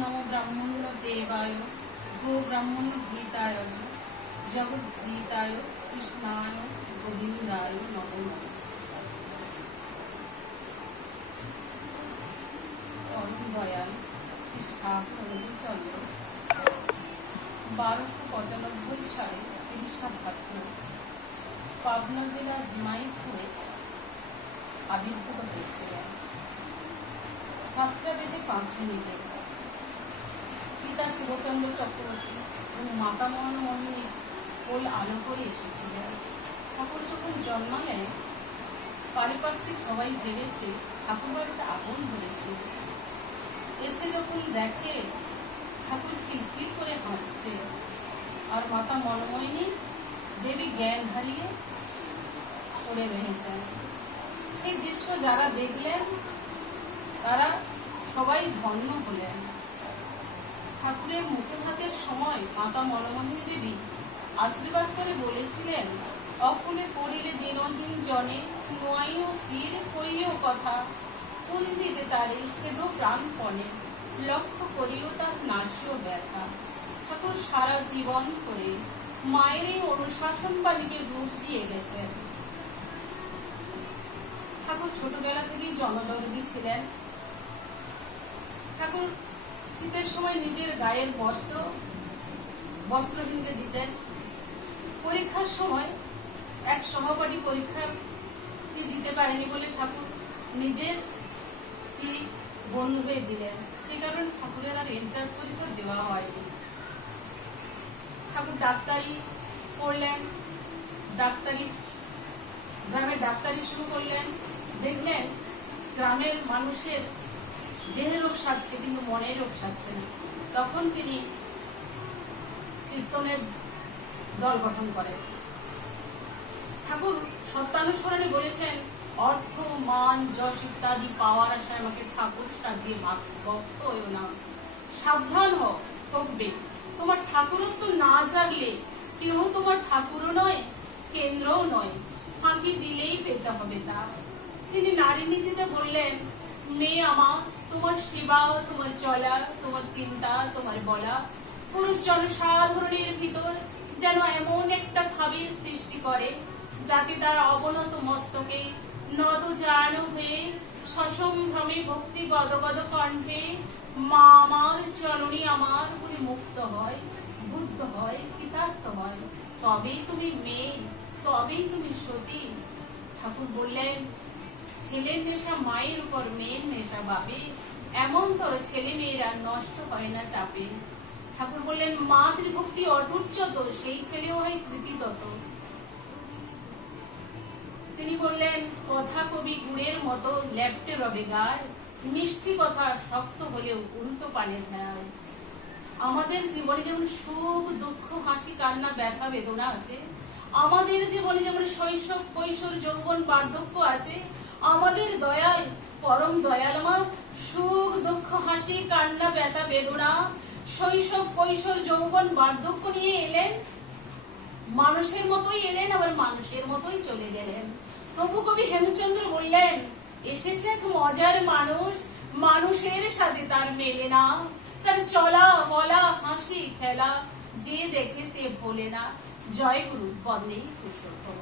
নম ব্রাহ্মণ্য দেবায় গো ব্রাহ্মণ গীতায় জগদ্গীতায় কৃষ্ণায় গোবিন্দায় নম দয়াল শ্রী বারোশো পঁচানব্বই সালে পাবনা জেলার হয়েছিলেন। সাতটা বেজে পাঁচ মিনিটে। পিতা শিবচন্দ্র চক্রবর্তী এবং মাতা মোহনমোহিনী কোল আলো করে এসেছিলেন। ঠাকুর যখন জন্মালেন, পারিপার্শ্বিক সবাই ভেবেছে ঠাকুর বাড়িতে আগুন ধরেছে। এসে যখন দেখে ঠাকুর খিলখিল করে হাসছে, আর মাতা মনমোহিনী দেবী জ্ঞান হারিয়ে পড়ে রয়েছেন। সেই দৃশ্য যারা দেখলেন, তারা সবাই ধন্য হলেন। ঠাকুরের মুখে ভাতের সময় মাতা মনমোহিনী দেবী আশীর্বাদ করে বলেছিলেন, অকুলে পড়িলে দিনদিন জনে নোয়াইও সির কইও কথা। ফুল দিতে তারে সেদো প্রাণপণে, লক্ষ্য করিও তার নার্সীয় ব্যথা। ঠাকুর সারা জীবন করে মায়ের এই অনুশাসন বাণীকে রূপ দিয়ে গেছেন। ঠাকুর ছোটবেলা থেকেই জনদরদি ছিলেন। ঠাকুর শীতের সময় নিজের গায়ের বস্ত্র বস্ত্রহীনকে দিতেন। পরীক্ষার সময় এক সহপাঠী পরীক্ষা দিতে পারেনি বলে ঠাকুর নিজের কি বন্ধু হয়ে দিলেন। সেই কারণে ঠাকুরের আর এন্ট্রান্স পরীক্ষা দেওয়া হয়নি। ঠাকুর ডাক্তারি পড়লেন, ডাক্তারি, গ্রামে ডাক্তারি শুরু করলেন। দেখলেন গ্রামের মানুষের দেহের রোগ সারছে, কিন্তু মনের রোগ সারছে না। তখন তিনি কীর্তনের দল গঠন করেন। ঠাকুর সত্যানুসরণে বলেছেন, অর্থ, মান, যশ ইত্যাদি পাওয়ার আশায় আমাকে ঠাকুর সাজিয়ে ভক্ত হয়েও না। সাবধান হোক তবে তোমার ঠাকুরত্ব না জাগলে কেউ তোমার ঠাকুরও নয়, কেন্দ্রও নয়। ফাঁকি দিলেই পেতে হবে তা তিনি নারী নীতিতে বললেন মেয়ে আমার, তোমার সেবা, তোমার চলা, তোমার চিন্তা, তোমার বলা, পুরুষ জনসাধারণের ভিতর যেন এমন একটা ভাবের সৃষ্টি করে, যাতে তার অবনত মস্তকে নত জানো হয়ে সসম্ভ্রমে ভক্তি গদগদ কণ্ঠে মা আমার চরণী আমার বলে মুক্ত হয়, বুদ্ধ হয়, কৃতার্থ হয়। তবেই তুমি মেয়ে, তবেই তুমি সতী। ঠাকুর বললেন ছেলের নেশা, মায়ের উপর মেয়ের নেশা বাপে এমন তোর ছেলে মেয়েরা নষ্ট হয় না চাপে। ঠাকুর বললেন মা ত্রিভক্তি অটুট যত, সেই ছেলেও হয় কৃতি তত। তিনি বললেন, কথা কবি গুড়ের মতো, ল্যাপটে রবে গার মিষ্টি কথা শক্ত হলেও উল্টো পানে ধ্যান আমাদের জীবনে যেমন সুখ, দুঃখ, হাসি, কান্না, ব্যথা, বেদনা আছে, আমাদের জীবনে যেমন শৈশব, কৈশোর, যৌবন, বার্ধক্য আছে আমাদের দয়াল, পরম দয়াল মা। সুখ, দুঃখ, হাসি, কান্না, ব্যথা, বেদনা, শৈশব, কৈশোর, যৌবন, বার্ধক্য নিয়ে এলেন। মানুষের মতোই এলেন, আবার মানুষের মতোই চলে গেলেন। তবু কবি হেমচন্দ্র বললেন, এসেছে এক মজার মানুষ, মানুষের সাথে তার মেলে না। তার চলা, বলা, হাসি, খেলা, যে দেখে সে ভোলে না। জয় গুরু বন্দে পুরুষোত্তম